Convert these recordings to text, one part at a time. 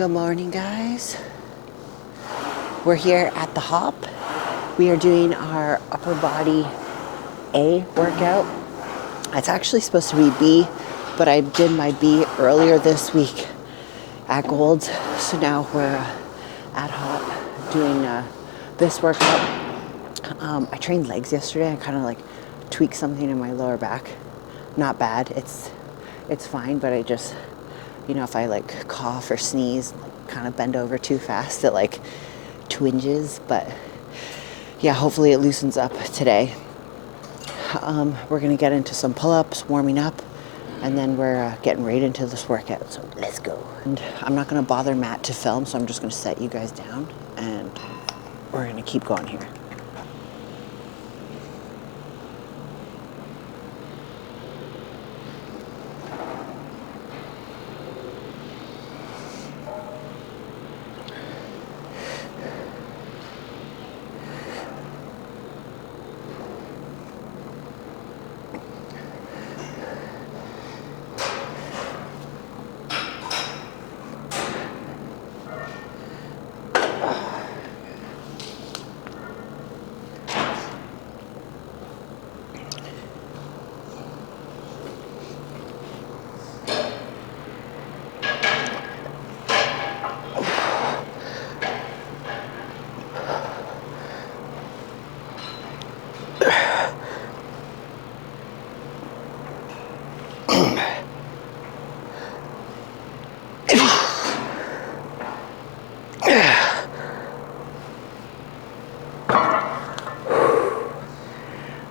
Good morning, guys. We're here at the Hop. We are doing our upper body A workout. It's actually supposed to be B, but I did my B earlier this week at Gold's. So now we're at Hop doing this workout. I trained legs yesterday. I kind of like tweaked something in my lower back. Not bad. It's fine, but I just, you know, if I like cough or sneeze, kind of bend over too fast, it like twinges. But yeah, hopefully it loosens up today. We're gonna get into some pull-ups, warming up, and then we're getting right into this workout. So let's go. And I'm not gonna bother Matt to film, so I'm just gonna set you guys down and we're gonna keep going here.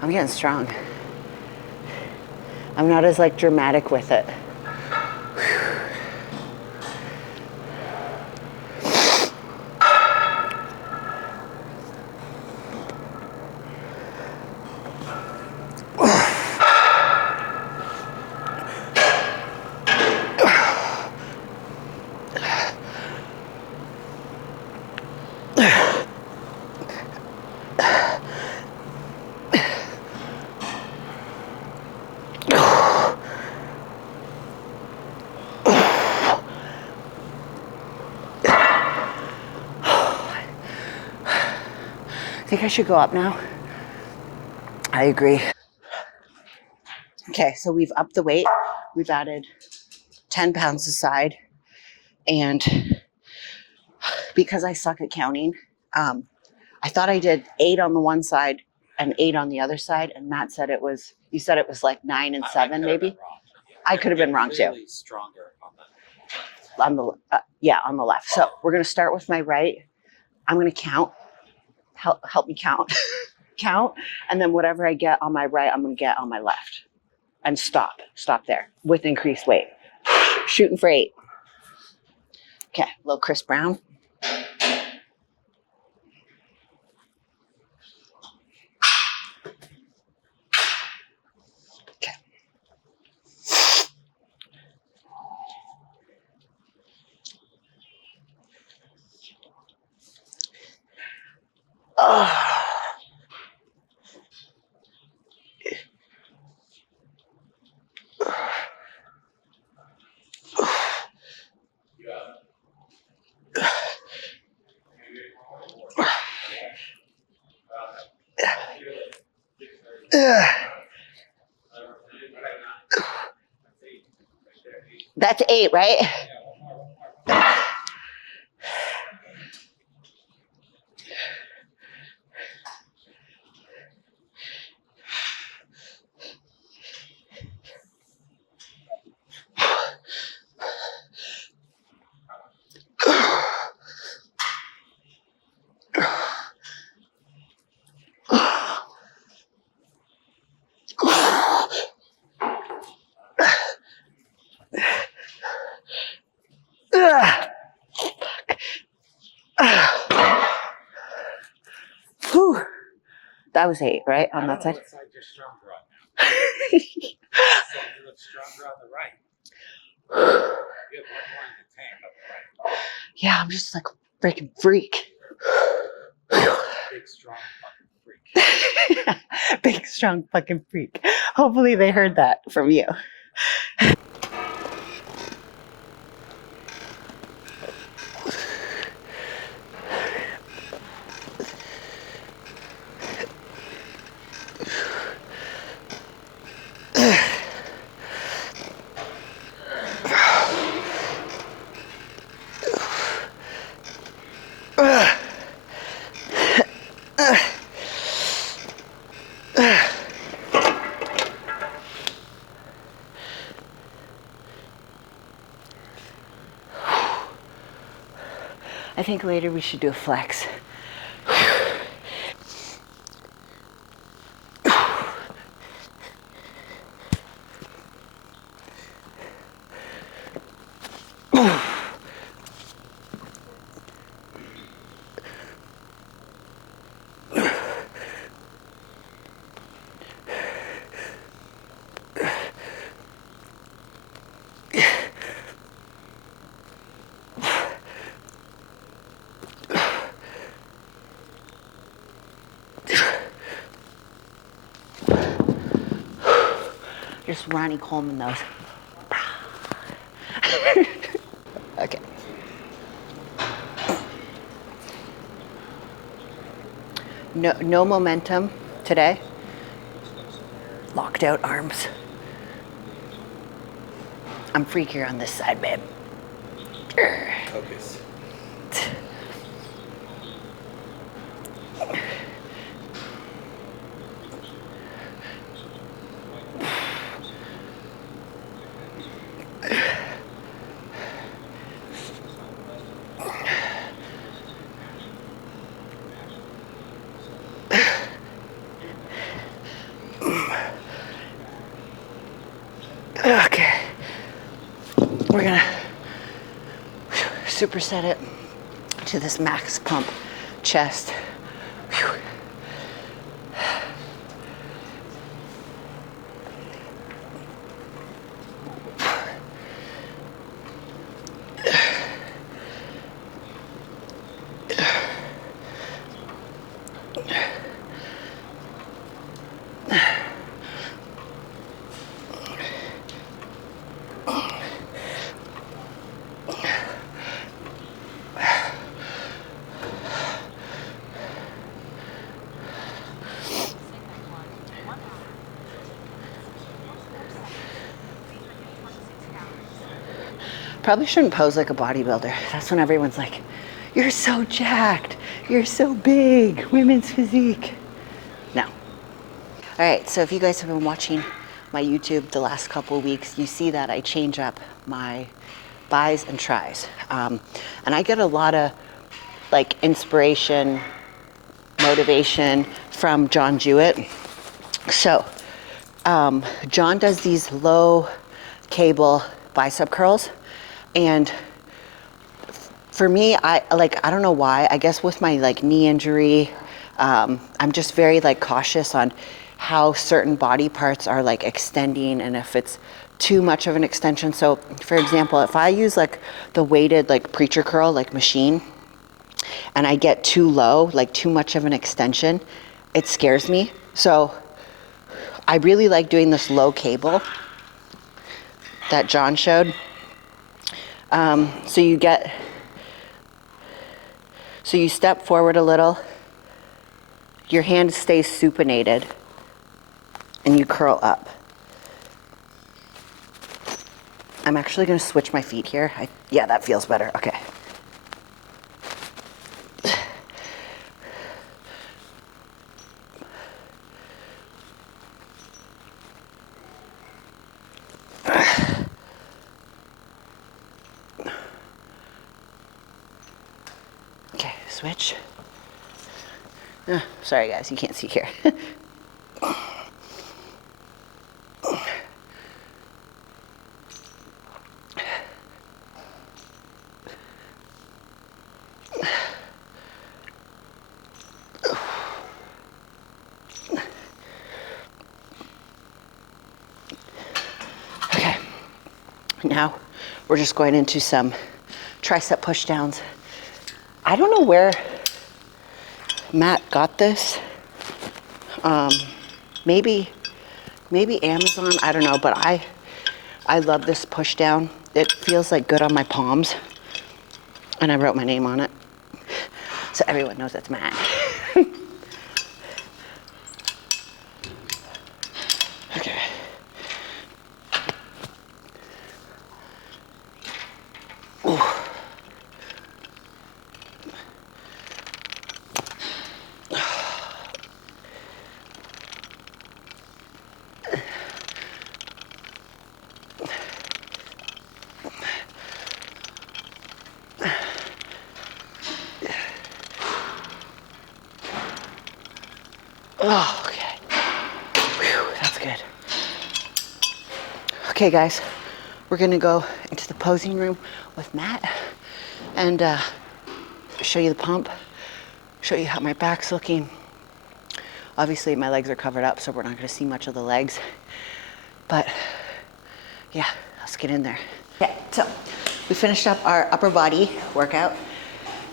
I'm getting strong. I'm not as like dramatic with it. I think I should go up now. I agree. Okay, so we've upped the weight. We've added 10 pounds aside. And because I suck at counting, I thought I did 8 on the one side and 8 on the other side. And Matt said it was, you said it was like 9 and 7 maybe? I could have been wrong too. Stronger on the left. So we're going to start with my right. I'm going to count. Help me count. Count. And then whatever I get on my right, I'm going to get on my left. And stop there with increased weight. Shooting for 8. Okay, little Chris Brown. Okay. Oh. That's 8, right? Whew. That was 8, right? On that side? What side you're stronger on now. So you look stronger on the right. You have one more in the tank on the right. Yeah, I'm just like a freaking freak. Big, strong fucking freak. Big, strong fucking freak. Hopefully they heard that from you. I think later we should do a flex. Just Ronnie Coleman those. Okay. No momentum today. Locked out arms. I'm freakier on this side, babe. Focus. Okay. We're gonna superset it to this max pump chest. Whew. Probably shouldn't pose like a bodybuilder. That's when everyone's like, you're so jacked, you're so big, women's physique. No. All right, so if you guys have been watching my YouTube the last couple of weeks, you see that I change up my buys and tries. And I get a lot of like inspiration, motivation from John Jewett. So John does these low cable bicep curls, and for me, I don't know why, I guess with my like knee injury, I'm just very like cautious on how certain body parts are like extending and if it's too much of an extension. So for example, if I use like the weighted like preacher curl like machine and I get too low, like too much of an extension, it scares me. So I really like doing this low cable that John showed. So you step forward a little, your hand stays supinated, and you curl up. I'm actually gonna switch my feet here. Yeah, that feels better, okay. Okay, switch. Sorry guys, you can't see here. Okay, now we're just going into some tricep push downs. I don't know where Matt got this. Maybe Amazon, I don't know, but I love this push down. It feels like good on my palms. And I wrote my name on it, so everyone knows it's Matt. Okay. Ooh. Oh, okay. Whew, that's good. Okay, guys, we're gonna go into the posing room with Matt and show you the pump, show you how my back's looking. Obviously, my legs are covered up, so we're not gonna see much of the legs. But yeah, let's get in there. Yeah, so we finished up our upper body workout.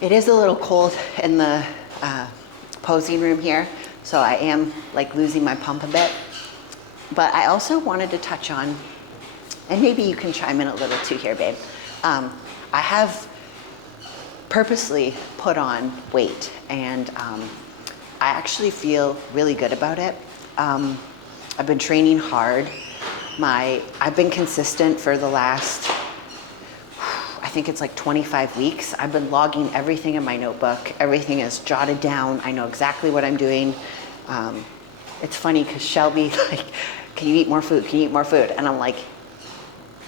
It is a little cold in the posing room here, so I am like losing my pump a bit. But I also wanted to touch on, and maybe you can chime in a little too here, babe. I have purposely put on weight, and I actually feel really good about it. I've been training hard. I've been consistent for the last, I think it's like 25 weeks. I've been logging everything in my notebook. Everything is jotted down. I know exactly what I'm doing. It's funny because Shelby, like, can you eat more food? Can you eat more food? And I'm like,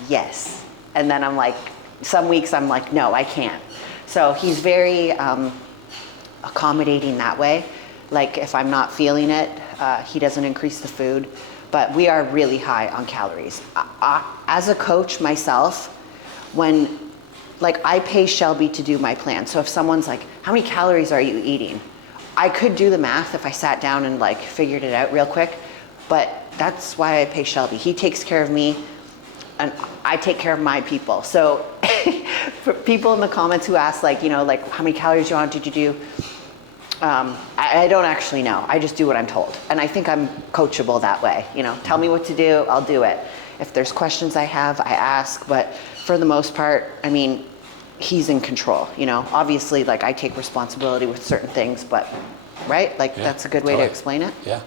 yes. And then I'm like, some weeks I'm like, no, I can't. So he's very accommodating that way. Like if I'm not feeling it, he doesn't increase the food. But we are really high on calories. As a coach myself, when like I pay Shelby to do my plan. So if someone's like, how many calories are you eating? I could do the math if I sat down and like figured it out real quick, but that's why I pay Shelby. He takes care of me and I take care of my people. So for people in the comments who ask like, you know, like how many calories did you do? I don't actually know. I just do what I'm told. And I think I'm coachable that way. You know, tell me what to do, I'll do it. If there's questions I have, I ask, but for the most part, I mean, he's in control, you know. Obviously, like I take responsibility with certain things, but right? Like that's a good way to explain it. Yeah.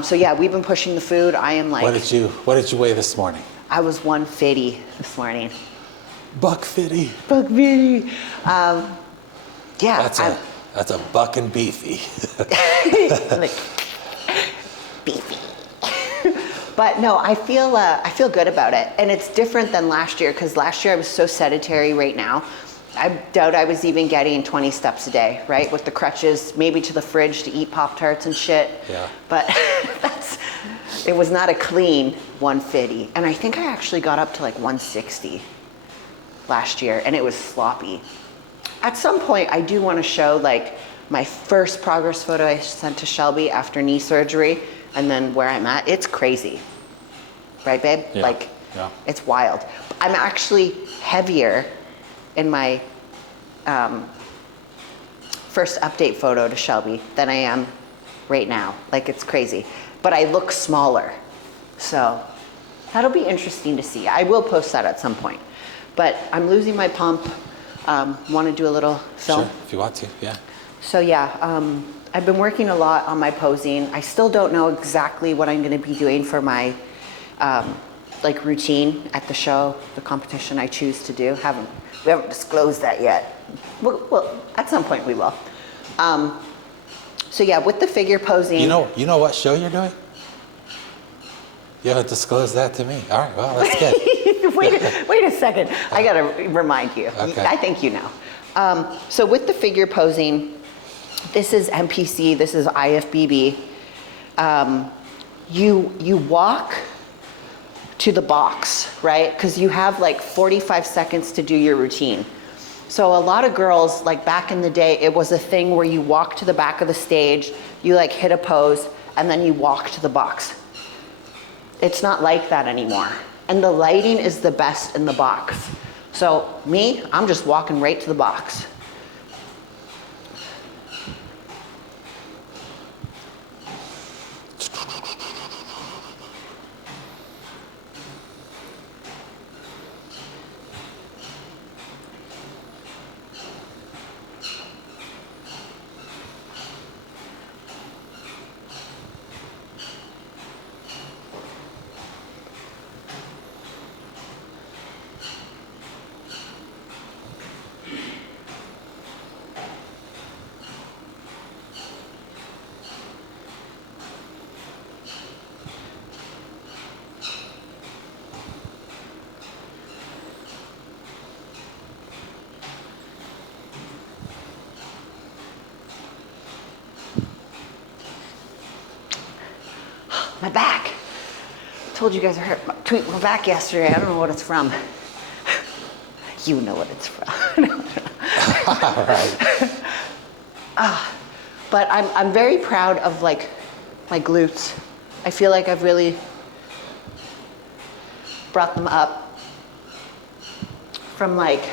So yeah, we've been pushing the food. I am like, What did you weigh this morning? I was 150 this morning. $150. $150. Yeah. That's a buck and beefy. Like, beefy. But no, I feel good about it. And it's different than last year, because last year I was so sedentary. Right now, I doubt I was even getting 20 steps a day, right? With the crutches, maybe to the fridge to eat Pop-Tarts and shit. Yeah. But it was not a clean 150. And I think I actually got up to like 160 last year, and it was sloppy. At some point, I do want to show like my first progress photo I sent to Shelby after knee surgery, and then where I'm at. It's crazy, right, babe? Yeah. Like, yeah. It's wild. I'm actually heavier in my first update photo to Shelby than I am right now. Like, it's crazy. But I look smaller. So that'll be interesting to see. I will post that at some point. But I'm losing my pump. Want to do a little film? Sure, if you want to, yeah. So yeah, I've been working a lot on my posing. I still don't know exactly what I'm going to be doing for my like routine at the show, the competition I choose to do. We haven't disclosed that yet. Well, at some point we will. So yeah, with the figure posing. You know what show you're doing? You haven't disclosed that to me. All right, well, that's good. wait a second. I got to remind you. Okay. I think you know. So with the figure posing, this is MPC, this is IFBB. You walk to the box, right? Because you have like 45 seconds to do your routine. So a lot of girls, like back in the day, it was a thing where you walk to the back of the stage, you like hit a pose, and then you walk to the box. It's not like that anymore. And the lighting is the best in the box. So me, I'm just walking right to the box. My back. Told you guys I hurt tweaked my back yesterday. I don't know what it's from. You know what it's from. All right. But I'm very proud of like my glutes. I feel like I've really brought them up from like,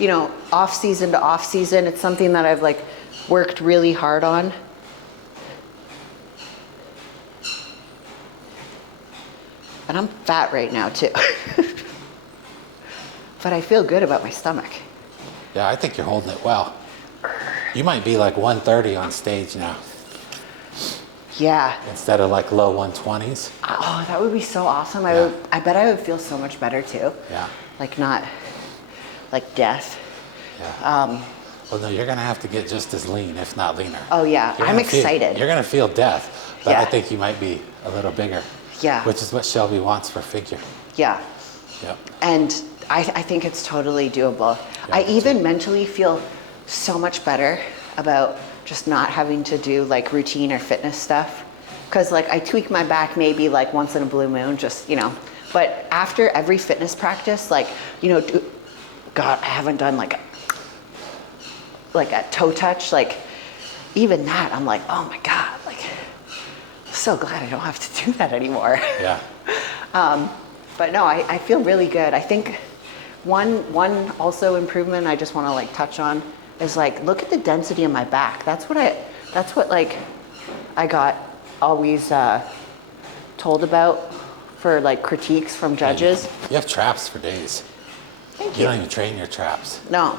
you know, off season to off season. It's something that I've like worked really hard on. And I'm fat right now too. But I feel good about my stomach. Yeah, I think you're holding it well. You might be like 130 on stage now Yeah. instead of like low 120s. Oh, that would be so awesome. Yeah. I bet I would feel so much better too. Yeah. Like not like death. Yeah. Well, no, you're gonna have to get just as lean, if not leaner. Oh yeah, You're I'm gonna feel- excited. You're gonna feel death, but Yeah. I think you might be a little bigger. Yeah. Which is what Shelby wants for figure. Yeah. Yep. And I think it's totally doable. Yeah, I me even mentally feel so much better about just not having to do like routine or fitness stuff. Cause like I tweak my back maybe like once in a blue moon, just, you know, but after every fitness practice, like, you know, God, I haven't done like a toe touch. Like even that, I'm like, oh my God, like so glad I don't have to do that anymore. Yeah. But no, I feel really good. I think one also improvement I just want to like touch on is like, look at the density of my back. That's what like I got always told about for like critiques from judges. You have traps for days. Thank You you. don't even train your traps. No.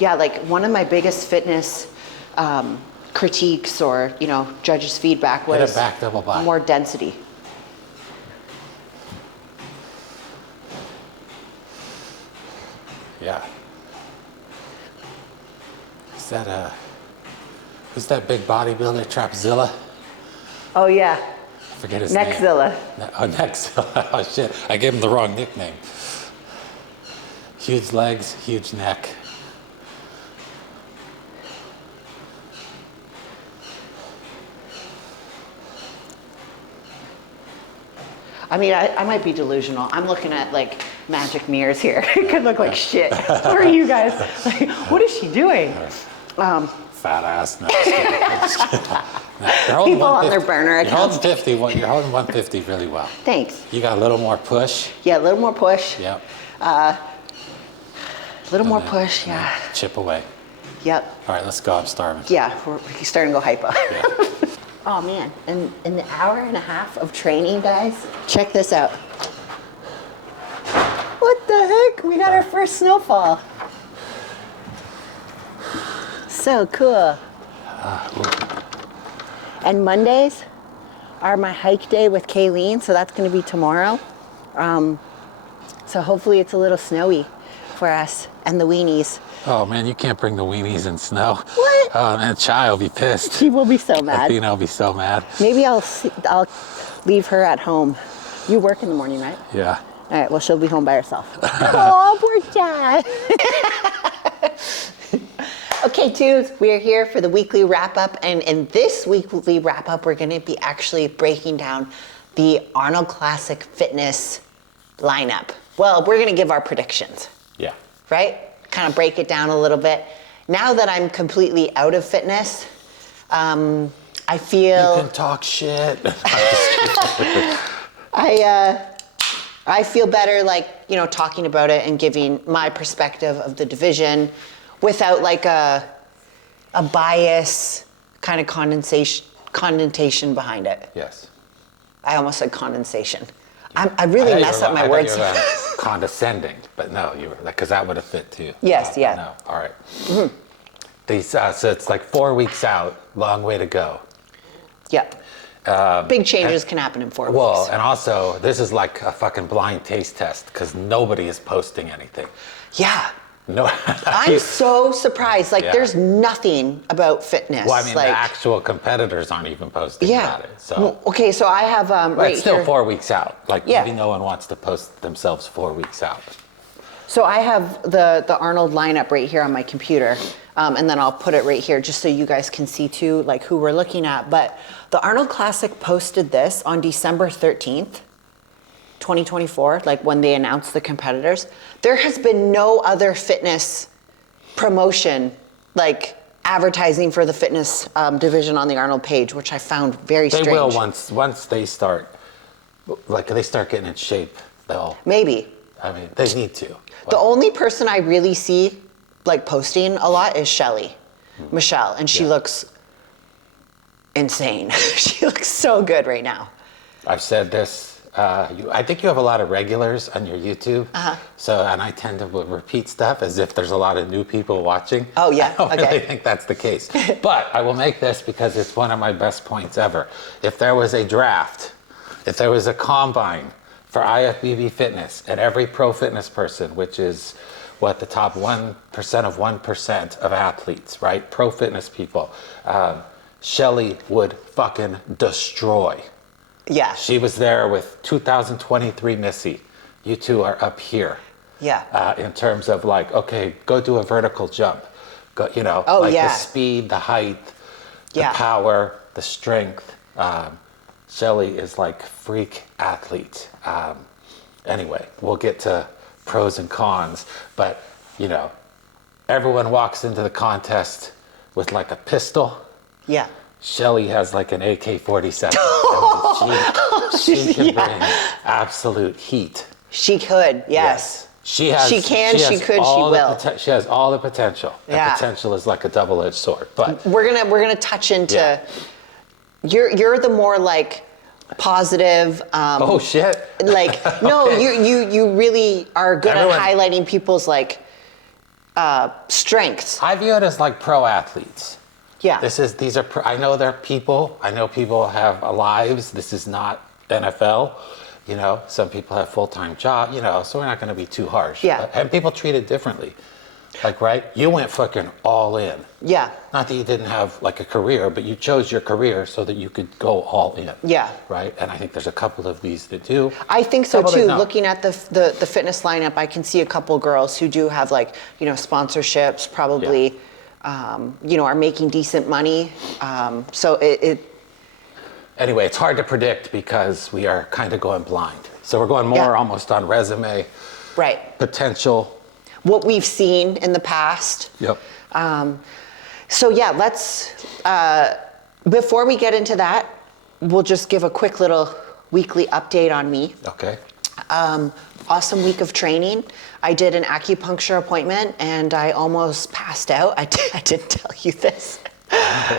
Yeah, like one of my biggest fitness critiques or, you know, judges' feedback Hit a was back double back. more density. Yeah. Is that who's that big bodybuilder, Trapzilla? Oh yeah, I forget his name. Neckzilla. Oh, Neckzilla. Oh shit, I gave him the wrong nickname. Huge legs, huge neck. I mean, I might be delusional. I'm looking at like magic mirrors here. It could look like shit. Who are you guys? Like, what is she doing? Fat ass. No, just kidding. I'm just kidding. No, you're holding People on their 150 burner You're holding accounts. 50. You're holding 150 really well. Thanks. You got a little more push. Yeah, a little more push. Yep. A little more And then- push. and then Yeah. Chip away. Yep. All right, let's go. I'm starving. Yeah, we're starting to go hypo. Yeah. Oh man, in the hour and a half of training, guys, check this out. What the heck? We got our first snowfall. So cool. And Mondays are my hike day with Kayleen, so that's going to be tomorrow. So hopefully it's a little snowy for us and the weenies. Oh man, you can't bring the weenies in snow. What? Oh man, Chai will be pissed. She will be so mad. Athena will be so mad. Maybe I'll leave her at home. You work in the morning, right? Yeah. All right, well, she'll be home by herself. Oh, poor Chad. Okay, dudes, we are here for the weekly wrap-up, and in this weekly wrap-up, we're going to be actually breaking down the Arnold Classic fitness lineup. Well, we're going to give our predictions, Yeah. right? Kind of break it down a little bit. Now that I'm completely out of fitness, I feel... You can talk shit. I feel better, like, you know, talking about it and giving my perspective of the division without like a bias kind of connotation behind it. Yes. I almost said condensation. I really mess up my words. Condescending, but no, you were because that would have fit too. Yes, yeah. No, all right. Mm-hmm. These so it's like 4 weeks out. Long way to go. Yep. Big changes can happen in 4 Well, weeks. and also this is like a fucking blind taste test because nobody is posting anything. Yeah. No. I'm so surprised. Like, Yeah. there's nothing about fitness. Well, I mean, like, the actual competitors aren't even posting yeah. about it. So. Well, okay, so I have But right it's still here. 4 weeks out. Like Yeah. maybe no one wants to post themselves 4 weeks out. So I have the Arnold lineup right here on my computer. And then I'll put it right here just so you guys can see too, like who we're looking at. But the Arnold Classic posted this on December 13th, 2024, like when they announced the competitors. There has been no other fitness promotion, like advertising for the fitness division on the Arnold page, which I found very strange. They will once they start, like they start getting in shape, they'll. Maybe. I mean, they need to. The only person I really see like posting a lot is Shelly, Michelle, and she looks insane. She looks so good right now. I've said this. I think you have a lot of regulars on your YouTube. So, and I tend to repeat stuff as if there's a lot of new people watching. Oh yeah, I don't really think that's the case. But I will make this because it's one of my best points ever. If there was a draft, if there was a combine for IFBB Fitness and every pro fitness person, which is what the top 1% of 1% of athletes, right? Pro fitness people, Shelly would fucking destroy. Yeah. She was there with 2023 Missy. You two are up here. Yeah. In terms of like, okay, go do a vertical jump. Go, you know, the speed, the height, the power, the strength. Shelly is like freak athlete. Anyway, we'll get to pros and cons, but you know, everyone walks into the contest with like a pistol. Yeah. Shelly has like an AK-47. She can bring absolute heat. She could, yes. She has. She can. She could. She will. She has all the potential. Yeah. And potential is like a double-edged sword. But we're gonna touch into. Yeah. You're the more like positive. Oh shit. Like no, you really are good at highlighting people's like strengths. I view it as like pro athletes. Yeah. These are. I know they're people. I know people have lives. This is not NFL. You know, some people have full-time jobs. You know, so we're not going to be too harsh. Yeah. And people treat it differently. Like, right? You went fucking all in. Yeah. Not that you didn't have like a career, but you chose your career so that you could go all in. Yeah. Right. And I think there's a couple of these that do. I think so too. Looking at the fitness lineup, I can see a couple girls who do have like, you know, sponsorships, probably. Yeah. You know, are making decent money. So Anyway, it's hard to predict because we are kind of going blind. So we're going more almost on resume. Right. Potential. What we've seen in the past. Yep. So yeah, let's, before we get into that, we'll just give a quick little weekly update on me. Okay. Awesome week of training. I did an acupuncture appointment and I almost passed out. I didn't tell you this.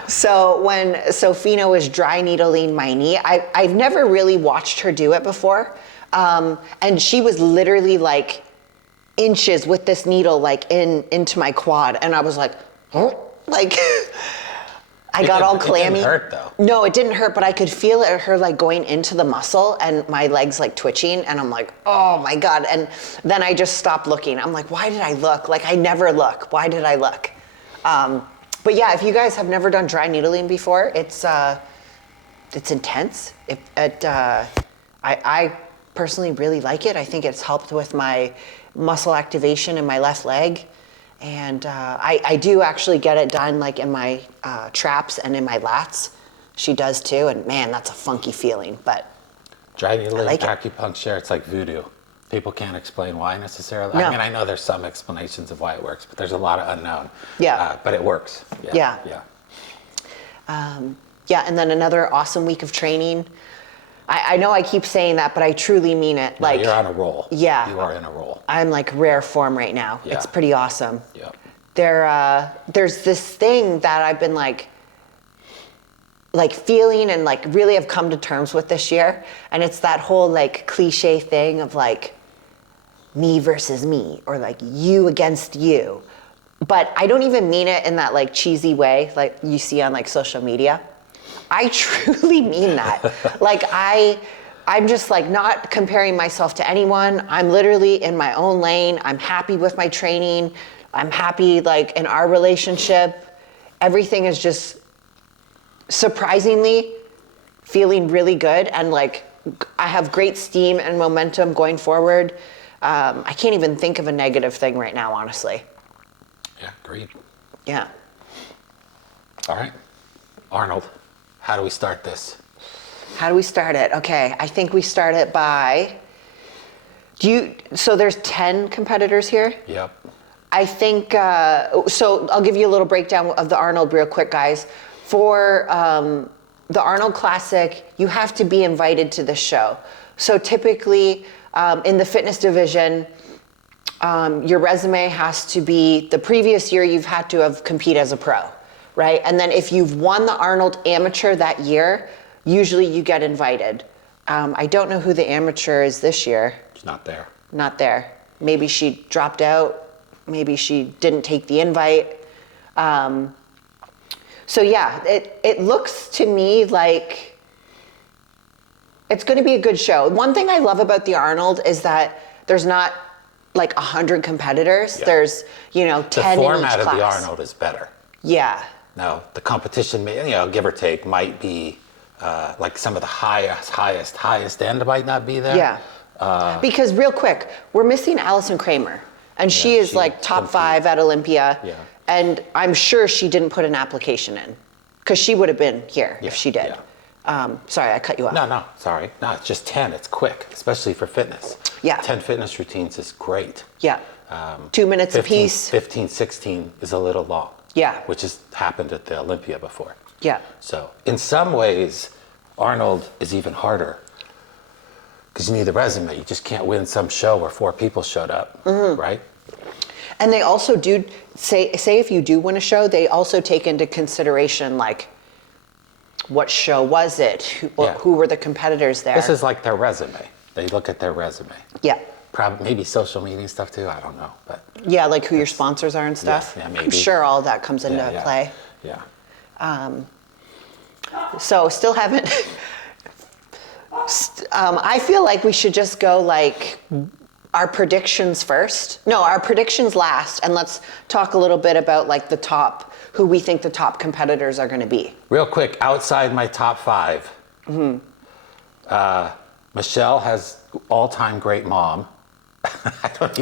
So when Sophina was dry needling my knee, I've never really watched her do it before. And she was literally like inches with this needle like into my quad. And I was like, oh, like I got all clammy. It didn't hurt though. No, it didn't hurt, but I could feel it, her like going into the muscle and my legs like twitching. And I'm like, oh my God. And then I just stopped looking. I'm like, why did I look? Like I never look. Why did I look? But yeah, if you guys have never done dry needling before, it's intense. I personally really like it. I think it's helped with my muscle activation in my left leg. And I do actually get it done like in my traps and in my lats. She does too, and man, that's a funky feeling, but dry needling, like acupuncture, it's like voodoo. People can't explain why necessarily. No. I mean, I know there's some explanations of why it works, but there's a lot of unknown. Yeah. But it works. Yeah. Yeah. And then another awesome week of training. I know I keep saying that, but I truly mean it. No, like you're on a roll. Yeah. You are in a roll. I'm like rare form right now. Yeah. It's pretty awesome. Yeah. There's this thing that I've been like feeling and like really have come to terms with this year. And it's that whole like cliche thing of like me versus me or like you against you. But I don't even mean it in that like cheesy way like you see on like social media. I truly mean that. Like I'm just like not comparing myself to anyone. I'm literally in my own lane. I'm happy with my training. I'm happy like in our relationship. Everything is just surprisingly feeling really good. And like I have great steam and momentum going forward. I can't even think of a negative thing right now, honestly. Yeah, agreed. Yeah. All right. Arnold, how do we start this? How do we start it? Okay, I think we start it by, so there's 10 competitors here? Yep. I think, so I'll give you a little breakdown of the Arnold real quick, guys. For the Arnold Classic, you have to be invited to the show. So typically, in the fitness division, your resume has to be, the previous year you've had to have competed as a pro, right? And then if you've won the Arnold Amateur that year, usually you get invited. I don't know who the amateur is this year. She's not there. Not there. Maybe she dropped out. Maybe she didn't take the invite. So yeah, it looks to me like it's going to be a good show. One thing I love about the Arnold is that there's not like 100 competitors. Yeah. There's, 10 in each class. The format of the Arnold is better. Yeah. Now, the competition, give or take, might be like some of the highest end might not be there. Yeah. Because real quick, we're missing Allison Kramer. And she is like top 5 at Olympia. Yeah. And I'm sure she didn't put an application in because she would have been here if she did. Yeah. Sorry, I cut you off. No, sorry. No, it's just 10. It's quick, especially for fitness. Yeah. 10 fitness routines is great. Yeah. 2 minutes 15, apiece. 15, 16 is a little long. Yeah. Which has happened at the Olympia before. Yeah. So in some ways, Arnold is even harder because you need the resume. You just can't win some show where 4 people showed up, right? And they also do say if you do win a show, they also take into consideration like what show was it? Who were the competitors there? This is like their resume. They look at their resume. Yeah. Probably maybe social media stuff too. I don't know, but yeah, like who your sponsors are and stuff. Yeah, maybe. I'm sure all that comes into play. Yeah. So still haven't. I feel like we should just go like our predictions first. No, our predictions last, and let's talk a little bit about like who we think the top competitors are going to be. Real quick, outside my top 5, Michelle has all-time great mom. I don't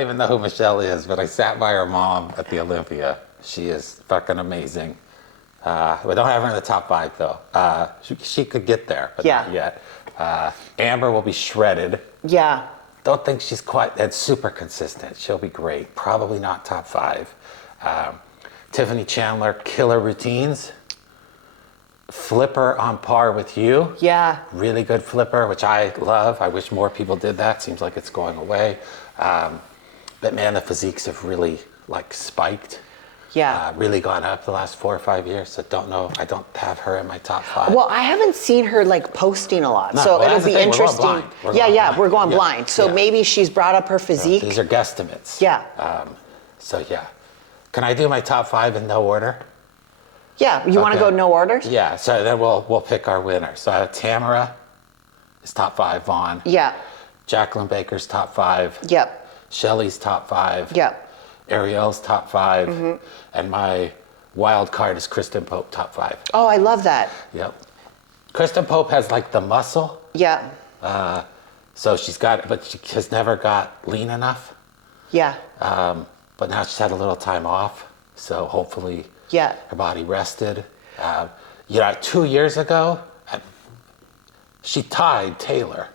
even know who Michelle is, but I sat by her mom at the Olympia. She is fucking amazing. We don't have her in the top 5 though. She could get there, but not yet. Amber will be shredded. Yeah. Don't think she's quite that's super consistent. She'll be great. Probably not top 5. Tiffany Chandler, killer routines. Flipper on par with you. Yeah. Really good flipper, which I love. I wish more people did that. Seems like it's going away. But man, the physiques have really like spiked. Yeah. Really gone up the last 4 or 5 years. So don't know. I don't have her in my top 5. Well, I haven't seen her like posting a lot, so it'll be interesting. We're going blind. So maybe she's brought up her physique. These are guesstimates. Yeah. So yeah. Can I do my top 5 in no order? Yeah. You want to go no order? Yeah. So then we'll pick our winner. So Tamara is top 5. Vaughn. Yeah. Jacqueline Baker's top 5. Yep. Shelly's top 5. Yep. Ariel's top 5, and my wild card is Kristen Pope, top 5. Oh, I love that. Yep. Kristen Pope has like the muscle. Yeah. So she's got, but she has never got lean enough. Yeah. But now she's had a little time off, so hopefully her body rested. 2 years ago, she tied Taylor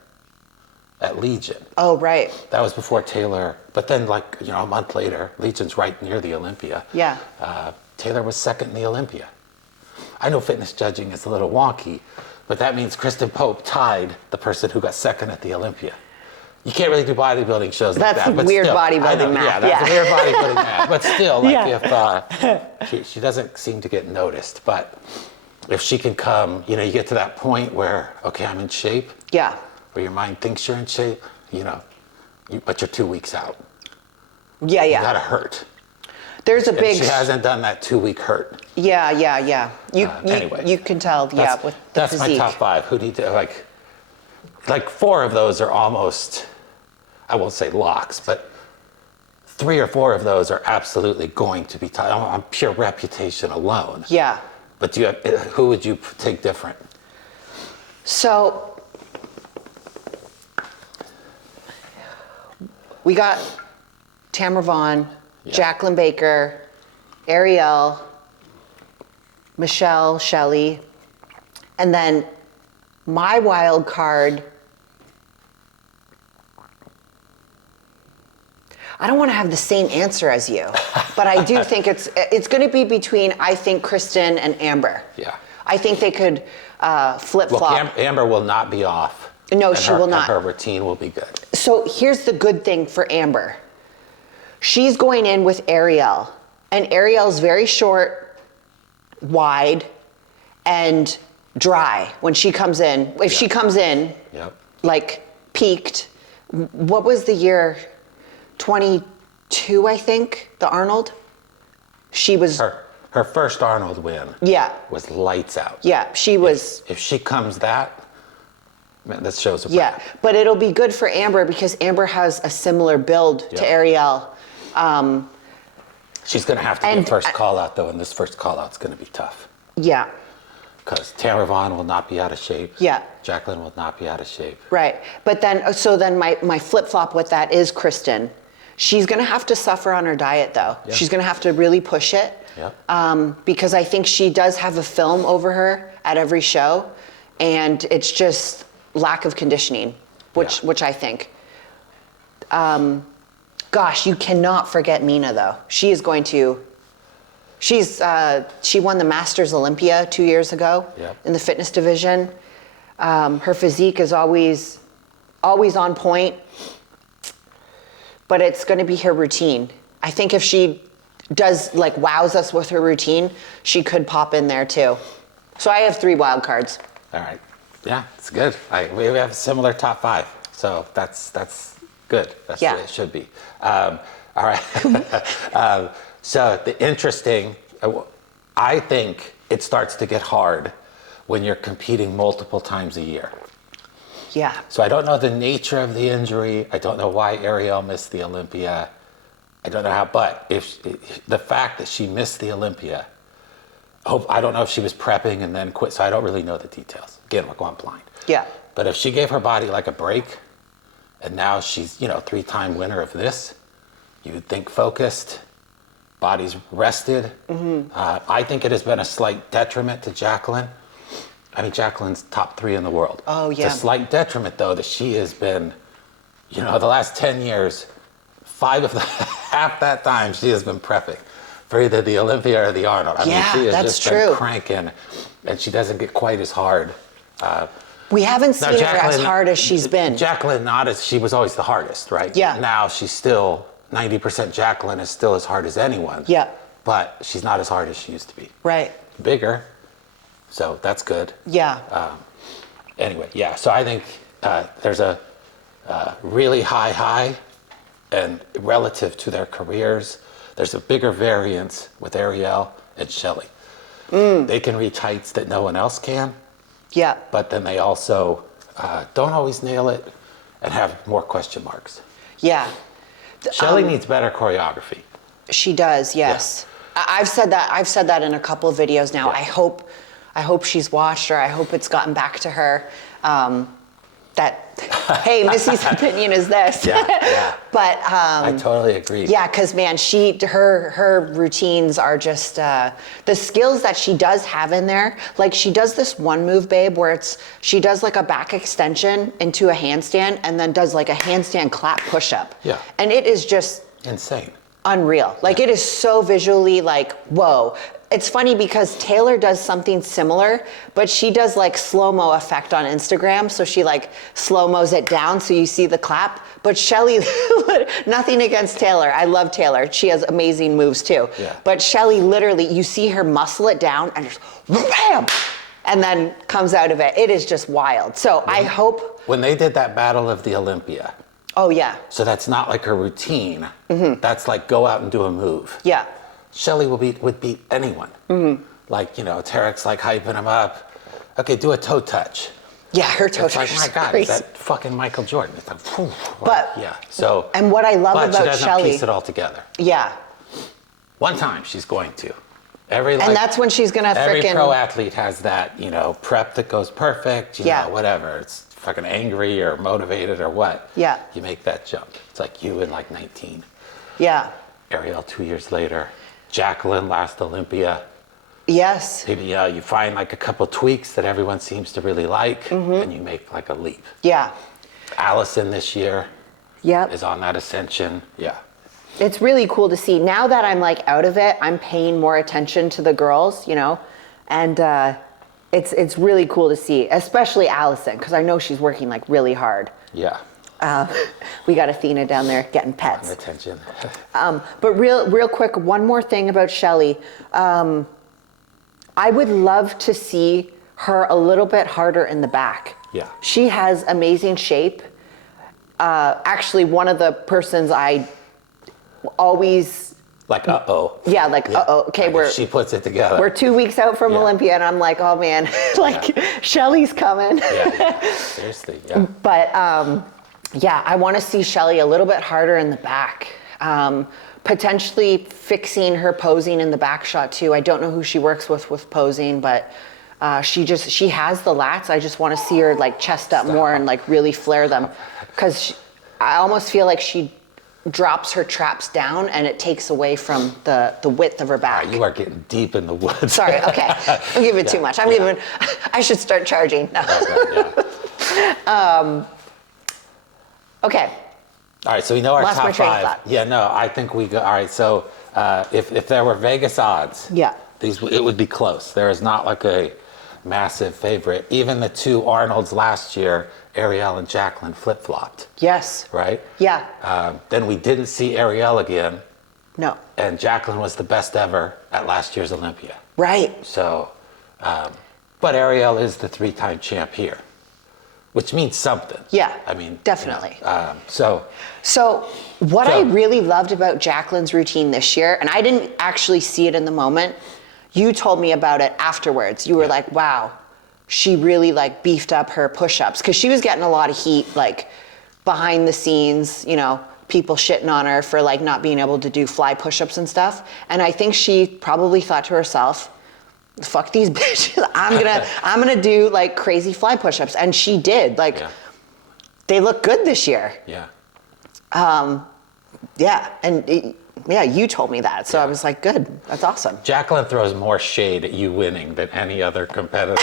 at Legion. Oh, right. That was before Taylor, but then a month later, Legion's right near the Olympia. Yeah. Taylor was second in the Olympia. I know fitness judging is a little wonky, but that means Kristen Pope tied the person who got second at the Olympia. You can't really do bodybuilding shows like that. That's weird bodybuilding math. Yeah, that's weird bodybuilding math. But still, if she doesn't seem to get noticed, but if she can come, you get to that point where, okay, I'm in shape. Yeah. Where your mind thinks you're in shape, but you're 2 weeks out. Yeah. You gotta hurt. There's a big. She hasn't done that 2 week hurt. Yeah. Anyway, you can tell. With the that's physique. my top 5. Who do you like 4 of those are almost, I won't say locks, but 3 or 4 of those are absolutely going to be tied on pure reputation alone. Yeah. But who would you take different? So. We got Tamara Vaughn, Jacqueline Baker, Ariel, Michelle, Shelley, and then my wild card. I don't want to have the same answer as you, but I do think it's going to be between, I think, Kristen and Amber. Yeah. I think they could flip-flop. Well, Amber will not be off. No, she will not. Her routine will be good. So here's the good thing for Amber. She's going in with Ariel, and Ariel's very short, wide, and dry when she comes in. If she comes in, like peaked, what was the year? 22, I think, the Arnold. She was her first Arnold win. Yeah. Was lights out. Yeah, she was. If she comes that, man, that shows a Yeah, but it'll be good for Amber because Amber has a similar build to Ariel. She's going to have to get first call out though, and this first call out's going to be tough. Yeah. Because Tamara Vaughn will not be out of shape. Yeah. Jacqueline will not be out of shape. Right, but then, so then my flip-flop with that is Kristen. She's going to have to suffer on her diet, though. Yeah. She's going to have to really push it. Yeah. Because I think she does have a film over her at every show, and it's just lack of conditioning, which I think. Gosh, you cannot forget Mina, though. She is going to. She won the Masters Olympia 2 years ago in the fitness division. Her physique is always on point. But it's going to be her routine. I think if she does wows us with her routine, she could pop in there too. So I have 3 wild cards. All right. Yeah, it's good. We have a similar top 5. So that's good. That's the way it should be. All right. So the interesting, I think it starts to get hard when you're competing multiple times a year. Yeah. So I don't know the nature of the injury. I don't know why Ariel missed the Olympia. I don't know how, but if the fact that she missed the Olympia, I don't know if she was prepping and then quit, so I don't really know the details. Again, we're going blind. Yeah. But if she gave her body like a break, and now she's, 3-time winner of this, you would think focused, body's rested. Mm-hmm. I think it has been a slight detriment to Jacqueline. I mean, Jacqueline's top 3 in the world. Oh, yeah. It's a slight detriment, though, that she has been, the last 10 years, 5 of the, half that time she has been prepping for either the Olympia or the Arnold. I mean, she has just been cranking, and she doesn't get quite as hard. We haven't seen her as hard as she's been. Jacqueline, she was always the hardest, right? Yeah. Now she's still, 90% Jacqueline is still as hard as anyone. Yeah. But she's not as hard as she used to be. Right. Bigger. So that's good. Yeah. Anyway, yeah. So I think there's a really high, and relative to their careers, there's a bigger variance with Ariel and Shelley. They can reach heights that no one else can. Yeah. But then they also don't always nail it and have more question marks. Yeah. Shelley needs better choreography. She does, yes. Yeah. I've said that in a couple of videos now. Yeah. I hope she's watched, or I hope it's gotten back to her that, hey, Missy's opinion is this. Yeah. But I totally agree. Yeah, because man, her routines are just the skills that she does have in there. Like she does this one move, babe, where she does like a back extension into a handstand and then does like a handstand clap push-up. Yeah. And it is just insane. Unreal. Like it is so visually like, whoa. It's funny because Taylor does something similar, but she does like slow-mo effect on Instagram. So she like slow-mos it down so you see the clap. But Shelly, nothing against Taylor. I love Taylor. She has amazing moves too. Yeah. But Shelly literally, you see her muscle it down and just bam! And then comes out of it. It is just wild. So I hope. When they did that Battle of the Olympia. Oh yeah. So that's not like a routine. Mm-hmm. That's like go out and do a move. Yeah. Shelley would beat anyone. Mm-hmm. Like, Tarek's like hyping him up. Okay, do a toe touch. Yeah, her toe touch is like, my God, crazy. is that fucking Michael Jordan? It's like, whew, but yeah. So. And what I love about Shelley. But she doesn't piece it all together. Yeah. One time she's going to. And that's when she's gonna every pro athlete has that, prep that goes perfect. Whatever. It's fucking angry or motivated or what. Yeah. You make that jump. It's like you in like 19. Yeah. Ariel 2 years later. Jacqueline last Olympia. Yes. Maybe, you find like a couple tweaks that everyone seems to really like, and you make like a leap. Yeah. Allison this year Yep. is on that ascension. Yeah. It's really cool to see. Now that I'm like out of it, I'm paying more attention to the girls, you know, and it's really cool to see, especially Allison, because I know she's working like really hard. Yeah. We got Athena down there getting pets. Attention. But real quick, one more thing about Shelly. I would love to see her a little bit harder in the back. Yeah. She has amazing shape. Actually, one of the persons I always... Like, uh-oh. Yeah, like, uh-oh. Okay, She puts it together. we're 2 weeks out from Olympia, and I'm like, oh, man, like, Shelly's coming. Yeah. Seriously, yeah. But, yeah, I want to see Shelly a little bit harder in the back. Potentially fixing her posing in the back shot too. I don't know who she works with posing, but she has the lats. I just want to see her like chest up more and like really flare them, because I almost feel like she drops her traps down and it takes away from the width of her back. You are getting deep in the woods. Sorry, okay. I'm giving too much. I should start charging. No. Okay. All right, so we know our Lost my top train of five. thought. Yeah, no, I think we go. All right, so if there were Vegas odds, Yeah. it would be close. There is not like a massive favorite. Even the two Arnolds last year, Ariel and Jacqueline, flip-flopped. Yes. Right? Yeah. Then we didn't see Ariel again, No. and Jacqueline was the best ever at last year's Olympia. Right. So, but Ariel is the 3-time champ here, which means something. Yeah. I mean, definitely. So What I really loved about Jacqueline's routine this year, and I didn't actually see it in the moment, you told me about it afterwards. You were like, wow, she really like beefed up her push-ups, because she was getting a lot of heat, like behind the scenes, you know, people shitting on her for like not being able to do fly push-ups and stuff. And I think she probably thought to herself, fuck these bitches, I'm gonna do like crazy fly push-ups. And she did. Like, they look good this year. Yeah. You told me that, so I was like, good, that's awesome. Jacqueline throws more shade at you winning than any other competitor.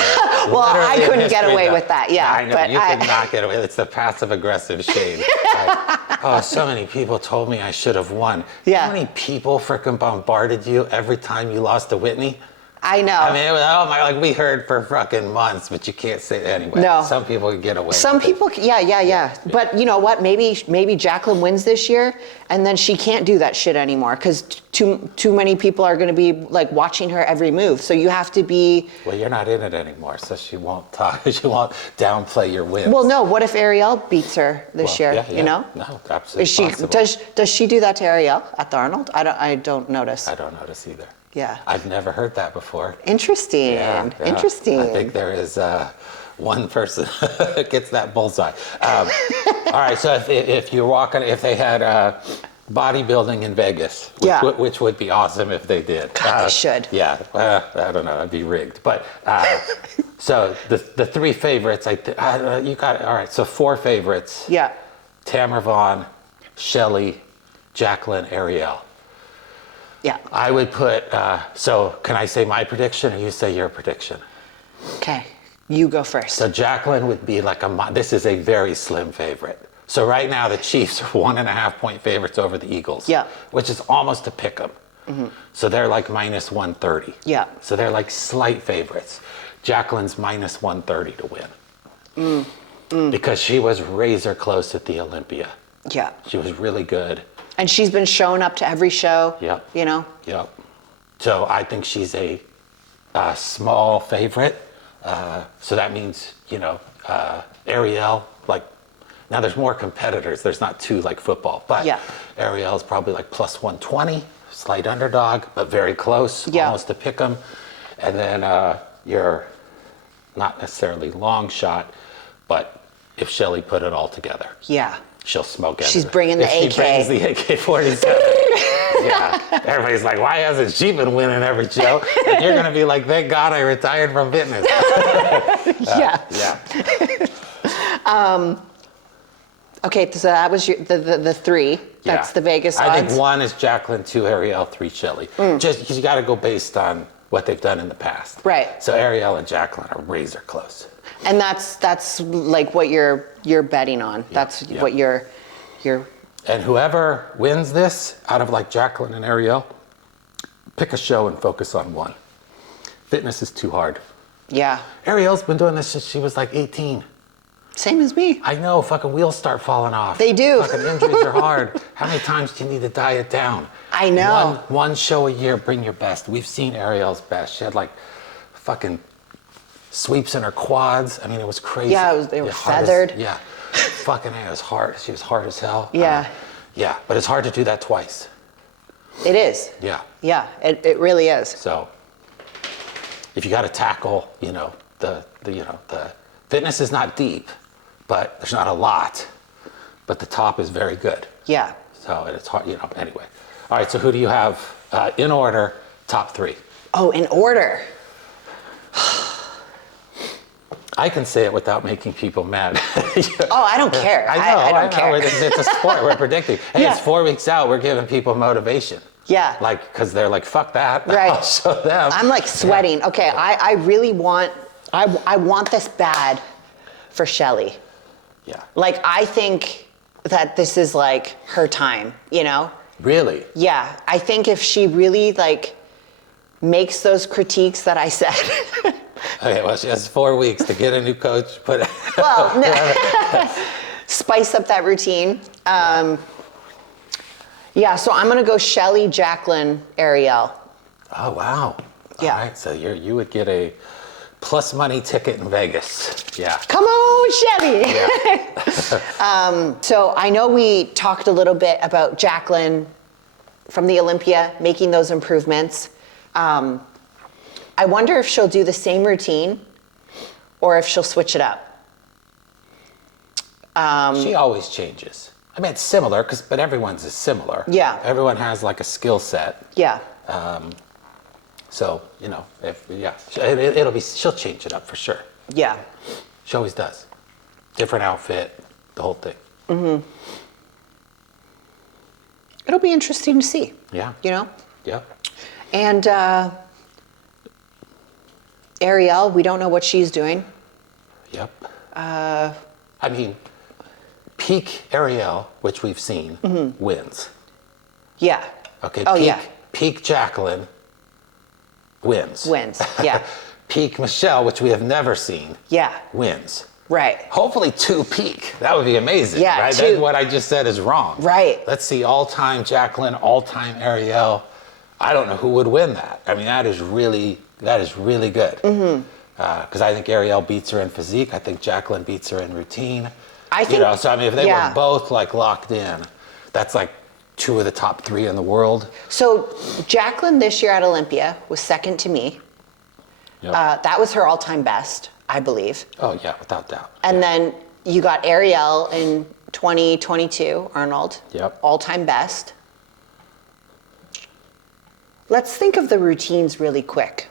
Well, I Literally in couldn't get history, away though. with that, yeah. I know, but you could not get away. It's the passive-aggressive shade. Like, oh, so many people told me I should have won. Yeah. How many people freaking bombarded you every time you lost to Whitney? I know. I mean, it was, oh my, like we heard for fucking months, but you can't say it anyway. No. Some people can get away. Some with people, it. yeah. But you know what? Maybe Jacqueline wins this year, and then she can't do that shit anymore, because too many people are going to be like watching her every move. So you have to be. Well, you're not in it anymore, so she won't talk. She won't downplay your wins. Well, no. What if Ariel beats her this year? Yeah, You know? No, absolutely. Is she possible. does she do that to Ariel at the Arnold? I don't notice. I don't notice either. Yeah. I've never heard that before. Interesting. Yeah. Interesting. I think there is one person that gets that bullseye. All right, so if you're walking, if they had bodybuilding in Vegas, which would be awesome if they did. God, they should. Yeah, I don't know, it'd be rigged. But so the three favorites, you got it. All right, so 4 favorites. Yeah. Tamara Vaughn, Shelly, Jacqueline, Ariel. Yeah. I would put, so can I say my prediction or you say your prediction? Okay. You go first. So Jacqueline would be like this is a very slim favorite. So right now the Chiefs are 1.5 point favorites over the Eagles. Yeah. Which is almost a pick 'em. Mm-hmm. So they're like minus 130. Yeah. So they're like slight favorites. Jacqueline's minus 130 to win. Because she was razor close at the Olympia. Yeah. She was really good. And she's been showing up to every show. Yep. You know? Yep. So I think she's a small favorite. So that means, Ariel, like, now there's more competitors. There's not 2 like football. But Ariel's probably like plus 120, slight underdog, but very close, almost a pick 'em. And then you're not necessarily long shot, but if Shelly put it all together. Yeah. She'll smoke it. She's bringing the AK. She brings the AK-47. Yeah. Everybody's like, why hasn't she been winning every show? And you're going to be like, thank God I retired from fitness. Yeah. Okay, so that was the three. That's the Vegas odds. I think 1 is Jacqueline, 2 Ariel, 3 Shelley. Just because you got to go based on what they've done in the past. Right. So Ariel and Jacqueline are razor close. And that's like what you're betting on. That's what you're. And whoever wins this out of like Jacqueline and Ariel, pick a show and focus on one. Fitness is too hard. Yeah. Ariel's been doing this since she was like 18. Same as me. I know, fucking wheels start falling off. They do. Fucking injuries are hard. How many times do you need to diet down? I know. One show a year, bring your best. We've seen Ariel's best. She had like fucking sweeps in her quads. I mean, it was crazy. Yeah, they were feathered. Yeah. Fucking it was hard. She was hard as hell. Yeah. Yeah, but it's hard to do that twice. It is. Yeah. Yeah, it really is. So if you got to tackle, the fitness is not deep, but there's not a lot, but the top is very good. Yeah. So it's hard, anyway. All right, so who do you have in order, top 3? Oh, in order. I can say it without making people mad. Oh, I don't care. I know. I don't care. It's a sport. We're predicting. Hey, It's 4 weeks out. We're giving people motivation. Yeah. Like, because they're like, fuck that. Right. I'll show them. I'm like sweating. Yeah. Okay, I really want, I want this bad for Shelley. Yeah. Like, I think that this is like her time, Really? Yeah, I think if she really like makes those critiques that I said. Okay, well, she has 4 weeks to get a new coach. Well, spice up that routine. Yeah, so I'm gonna go Shelley, Jacqueline, Ariel. Oh, wow. Yeah. All right, so you would get a plus money ticket in Vegas. Yeah. Come on, Shelley. Yeah. So I know we talked a little bit about Jacqueline from the Olympia making those improvements. I wonder if she'll do the same routine or if she'll switch it up. She always changes. I mean, it's similar, but everyone's is similar. Yeah. Everyone has like a skill set. Yeah. So, it'll be, she'll change it up for sure. Yeah. She always does. Different outfit, the whole thing. Mm-hmm. It'll be interesting to see. Yeah. Yeah. And Ariel, we don't know what she's doing. Yep. I mean, peak Ariel, which we've seen, wins. Yeah. Okay. Oh, yeah. Peak Jacqueline wins. Yeah. Peak Michelle, which we have never seen. Yeah. Wins. Right. Hopefully 2 peak. That would be amazing. Yeah, right? 2. Then what I just said is wrong. Right. Let's see all-time Jacqueline, all-time Ariel. I don't know who would win that. I mean, that is really good. Because I think Ariel beats her in physique. I think Jacqueline beats her in routine. I think. So I mean, if they were both like locked in, that's like 2 of the top 3 in the world. So Jacqueline this year at Olympia was second to me. Yep. That was her all-time best, I believe. Oh yeah, without doubt. And then you got Ariel in 2022, Arnold. Yep. All-time best. Let's think of the routines really quick.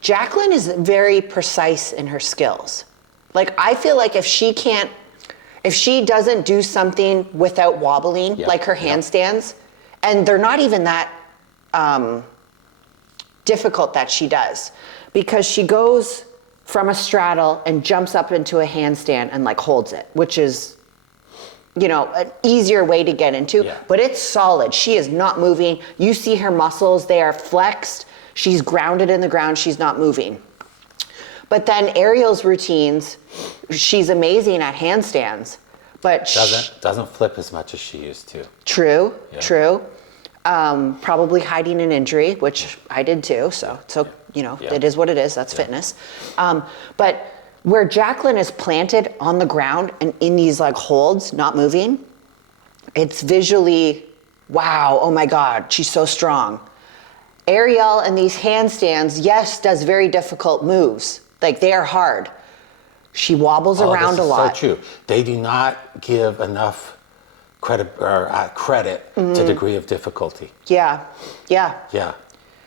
Jacqueline is very precise in her skills. Like, I feel like if she doesn't do something without wobbling, like her handstands, and they're not even that difficult that she does, because she goes from a straddle and jumps up into a handstand and like holds it, which is, an easier way to get into, but it's solid. She is not moving. You see her muscles, they are flexed. She's grounded in the ground, she's not moving. But then Ariel's routines, she's amazing at handstands, but doesn't flip as much as she used to. True. Probably hiding an injury, which I did too. So it is what it is. That's fitness. But where Jacqueline is planted on the ground and in these like holds, not moving, it's visually, wow, oh my God, she's so strong. Ariel in these handstands, does very difficult moves. Like, they are hard. She wobbles around a lot. So true. They do not give enough credit to degree of difficulty. Yeah.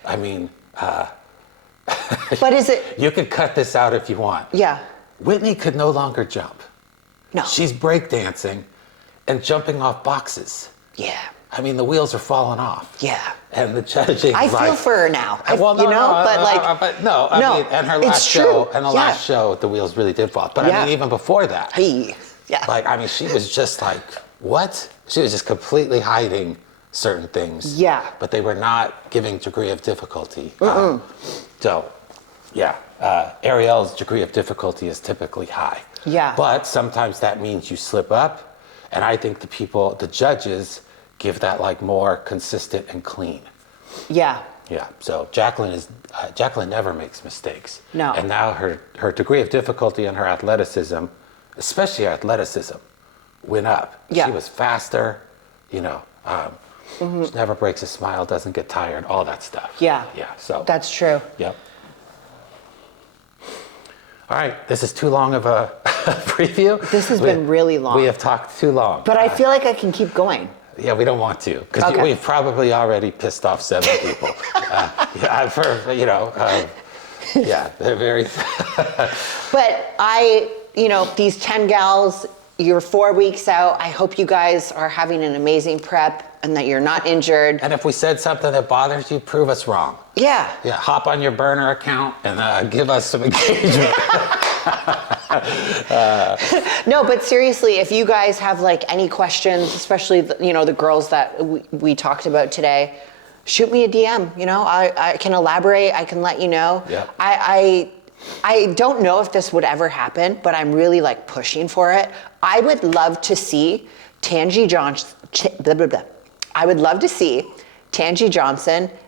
I mean, but is it? You could cut this out if you want. Yeah. Whitney could no longer jump. No. She's breakdancing and jumping off boxes. Yeah. I mean, the wheels are falling off. Yeah. And the judging. I feel for her now. Well, no, I mean, and her last show, last show, the wheels really did fall. But I mean, even before that, like, I mean, she was just like, what? She was just completely hiding certain things. Yeah. But they were not giving degree of difficulty. So, yeah, Ariel's degree of difficulty is typically high. Yeah. But sometimes that means you slip up, and I think the judges give that like more consistent and clean. Yeah. Yeah. So Jacqueline never makes mistakes. No. And now her degree of difficulty and her athleticism, especially athleticism, went up. Yeah. She was faster, you know. She never breaks a smile, doesn't get tired, all that stuff. Yeah. Yeah. So that's true. Yep. All right, this is too long of a preview. This has been really long. We have talked too long. But I feel like I can keep going. Yeah, we don't want to, because we've probably already pissed off 7 people. They're very... But these 10 gals, you're 4 weeks out. I hope you guys are having an amazing prep and that you're not injured. And if we said something that bothers you, prove us wrong. Yeah. Yeah, hop on your burner account and give us some engagement. No, but seriously, if you guys have like any questions, especially the girls that we talked about today, shoot me a DM. I can elaborate. I can let you know. Yeah. I don't know if this would ever happen, but I'm really like pushing for it. I would love to see Tangi Johnson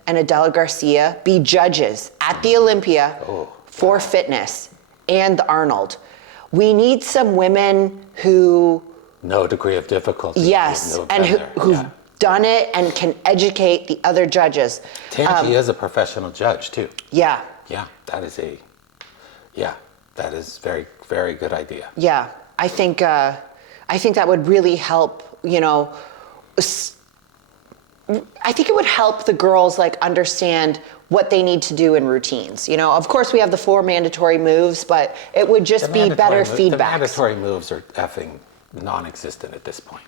and Adela Garcia be judges at the Olympia for fitness and the Arnold. We need some women who... No degree of difficulty. Yes, and who've done it and can educate the other judges. Tangi is a professional judge too. Yeah. Yeah, that is very, very good idea. Yeah, I think that would really help, I think it would help the girls like understand what they need to do in routines. Of course we have the 4 mandatory moves, but it would just be better feedback. The mandatory moves are effing non-existent at this point.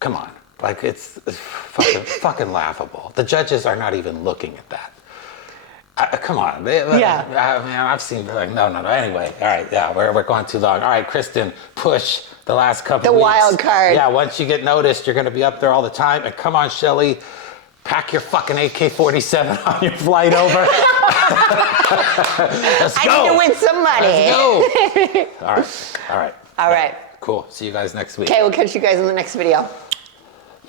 Come on, like it's fucking laughable. The judges are not even looking at that. Come on. I've seen like no. Anyway, all right. Yeah, we're going too long. All right, Kristen, push the last couple. The weeks. wild card. Yeah, once you get noticed, you're going to be up there all the time. And come on, Shelly, pack your fucking AK-47 on your flight over. Let's go. I need to win some money. Let's go. All right. All right. Cool. See you guys next week. Okay, we'll catch you guys in the next video.